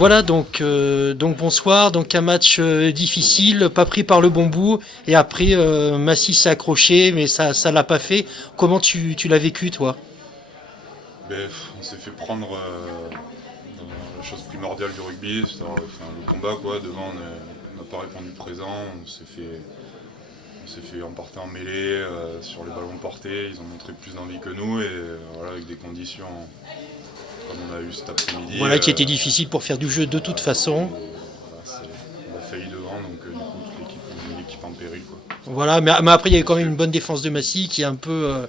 Voilà, donc bonsoir. Donc un match difficile, pas pris par le bon bout. Et après, Massy s'est accroché, mais ça l'a pas fait. Comment tu l'as vécu, toi? On s'est fait prendre dans la chose primordiale du rugby, c'est-à-dire le combat quoi. Devant, on n'a pas répondu présent, on s'est fait emporter en mêlée sur les ballons portés. Ils ont montré plus d'envie que nous et voilà, avec des conditions comme on a eu cet après-midi. Voilà, qui était difficile pour faire du jeu de toute façon. On a failli devant, donc du coup toute l'équipe, on a mis l'équipe en péril quoi. Voilà, mais après il y avait quand même une bonne défense de Massy qui a un peu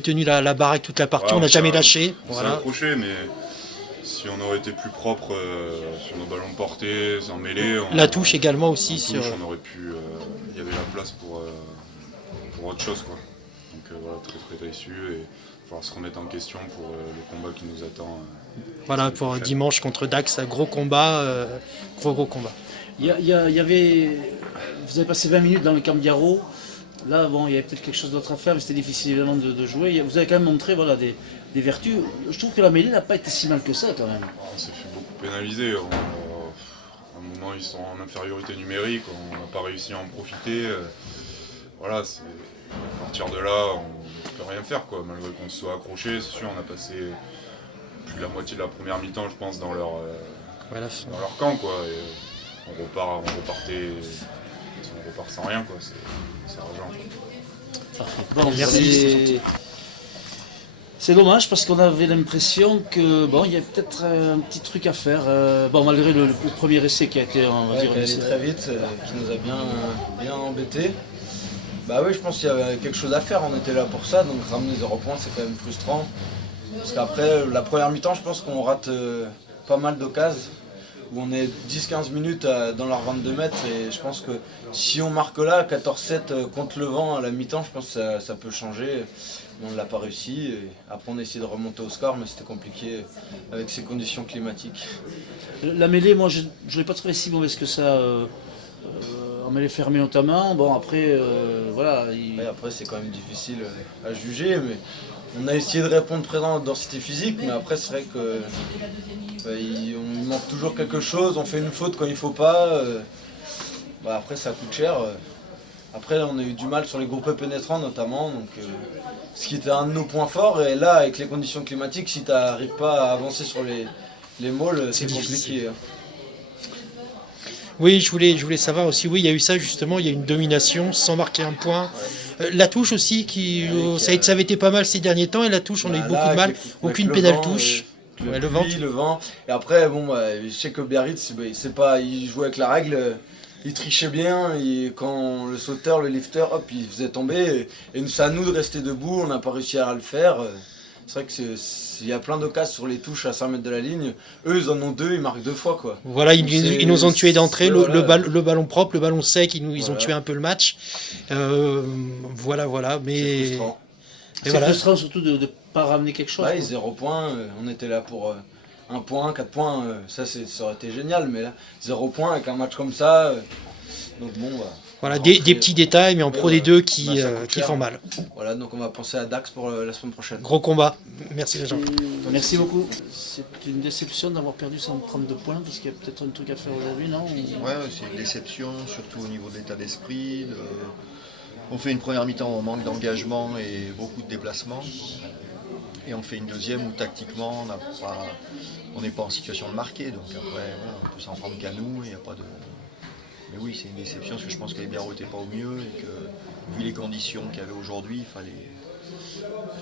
tenu la baraque toute la partie. Ouais, On n'a jamais on lâché. s'est Voilà. accroché, mais si on aurait été plus propre sur nos ballons portés, sans mêlée, La touche également en aussi sur. touche, on aurait pu. Il y avait la place pour autre chose quoi. Donc voilà, très très déçu et il va falloir se remettre en question pour le combat qui nous attend. Voilà, Semaine pour prochaine. dimanche contre Dax, gros combat, gros combat. Il y avait. Vous avez passé 20 minutes dans le camp Diarro. Là, bon, il y avait peut-être quelque chose d'autre à faire, mais c'était difficile évidemment de jouer. Vous avez quand même montré voilà, des vertus. Je trouve que la mêlée n'a pas été si mal que ça quand même. On s'est fait beaucoup pénaliser. À un moment, ils sont en infériorité numérique, on n'a pas réussi à en profiter. Voilà, à partir de là, on ne peut rien faire, quoi. Malgré qu'on se soit accroché, c'est sûr, on a passé plus de la moitié de la première mi-temps, je pense, dans leur camp, quoi. Et on repart sans rien, quoi. C'est rageant. Bon, Merci. c'est dommage parce qu'on avait l'impression que bon, il y a peut-être un petit truc à faire. Bon, malgré le premier essai qui a été, on va dire, Qui est allé très vite, qui nous a bien embêtés. Bah oui, je pense qu'il y avait quelque chose à faire, on était là pour ça, donc ramener 0 points c'est quand même frustrant. Parce qu'après, la première mi-temps, je pense qu'on rate pas mal d'occasions, où on est 10-15 minutes dans leurs 22 mètres, et je pense que si on marque là, 14-7 contre le vent à la mi-temps, je pense que ça peut changer. Mais on ne l'a pas réussi, et après on a essayé de remonter au score, mais c'était compliqué avec ces conditions climatiques. La mêlée, moi, je ne l'ai pas trouvé si mauvaise que ça. En mêlée fermée notamment. Bon, après, voilà. Ouais, après c'est quand même difficile à juger, mais on a essayé de répondre présent en densité physique, mais après c'est vrai que on manque toujours quelque chose, on fait une faute quand il faut pas. Après ça coûte cher. Après on a eu du mal sur les groupes pénétrants notamment, donc ce qui était un de nos points forts, et là avec les conditions climatiques, si tu n'arrives pas à avancer sur les mauls, c'est compliqué. Oui, je voulais savoir aussi, oui, il y a eu ça justement, il y a une domination sans marquer un point. La touche aussi, ça avait été pas mal ces derniers temps, et la touche, on a eu beaucoup de mal, aucune pénale touche. Le, Ouais, le pluie, vent. le vent. Et après, je sais que Biarritz, il jouait avec la règle, il trichait bien, quand le sauteur, le lifter, hop, il faisait tomber. Et c'est à nous de rester debout, on n'a pas réussi à le faire. C'est vrai qu'il y a plein d'occasions sur les touches à 5 mètres de la ligne. Eux, ils en ont 2, ils marquent 2 fois, quoi. Voilà, ils nous ont tué d'entrée, voilà. le ballon propre, le ballon sec, ils ont Voilà. tué un peu le match. Voilà, C'est mais... frustrant. C'est voilà. frustrant surtout de ne pas ramener quelque chose. Ouais, quoi. 0 point, on était là pour 1 point, 4 points, ça aurait été génial, mais là, 0 point avec un match comme ça, donc bon, Voilà, des petits détails, mais en Pro D2 qui coûte cher. font mal. Voilà, donc on va penser à Dax pour la semaine prochaine. Gros combat. Merci les gens. Merci beaucoup. C'est une déception d'avoir perdu 132 points, parce qu'il y a peut-être un truc à faire aujourd'hui, non Ouais, c'est une déception, surtout au niveau de l'état d'esprit. On fait une première mi-temps où on manque d'engagement et beaucoup de déplacements. Et on fait une deuxième où tactiquement on n'est pas en situation de marquer. Donc après, voilà, on peut s'en prendre qu'à nous. Il y a pas de... Mais oui, c'est une déception parce que je pense que les Biarros n'étaient pas au mieux et que vu les conditions qu'il y avait aujourd'hui, il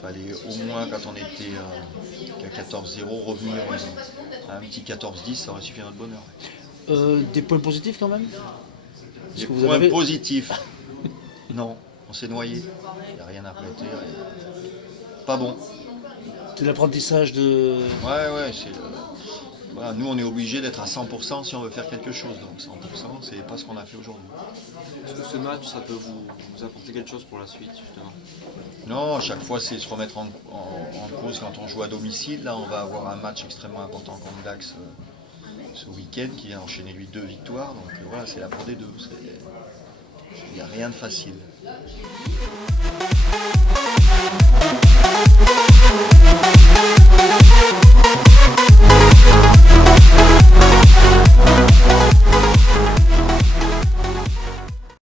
fallait au moins, quand on était qu'à 14-0, revenir à un petit 14-10, ça aurait suffi à notre bonheur. Des points positifs quand même Des que vous points avez- positifs. Non, on s'est noyé. Il n'y a rien à prêter. Pas bon. C'est l'apprentissage de. Ouais, voilà, nous on est obligé d'être à 100% si on veut faire quelque chose. Donc 100%, c'est pas ce qu'on a fait aujourd'hui. Est-ce que ce match, ça peut vous apporter quelque chose pour la suite, justement? Non, à chaque fois c'est se remettre en cause quand on joue à domicile. Là, on va avoir un match extrêmement important contre Dax ce week-end qui a enchaîné lui 2 victoires. Donc voilà, c'est la Pro D2. Il n'y a rien de facile.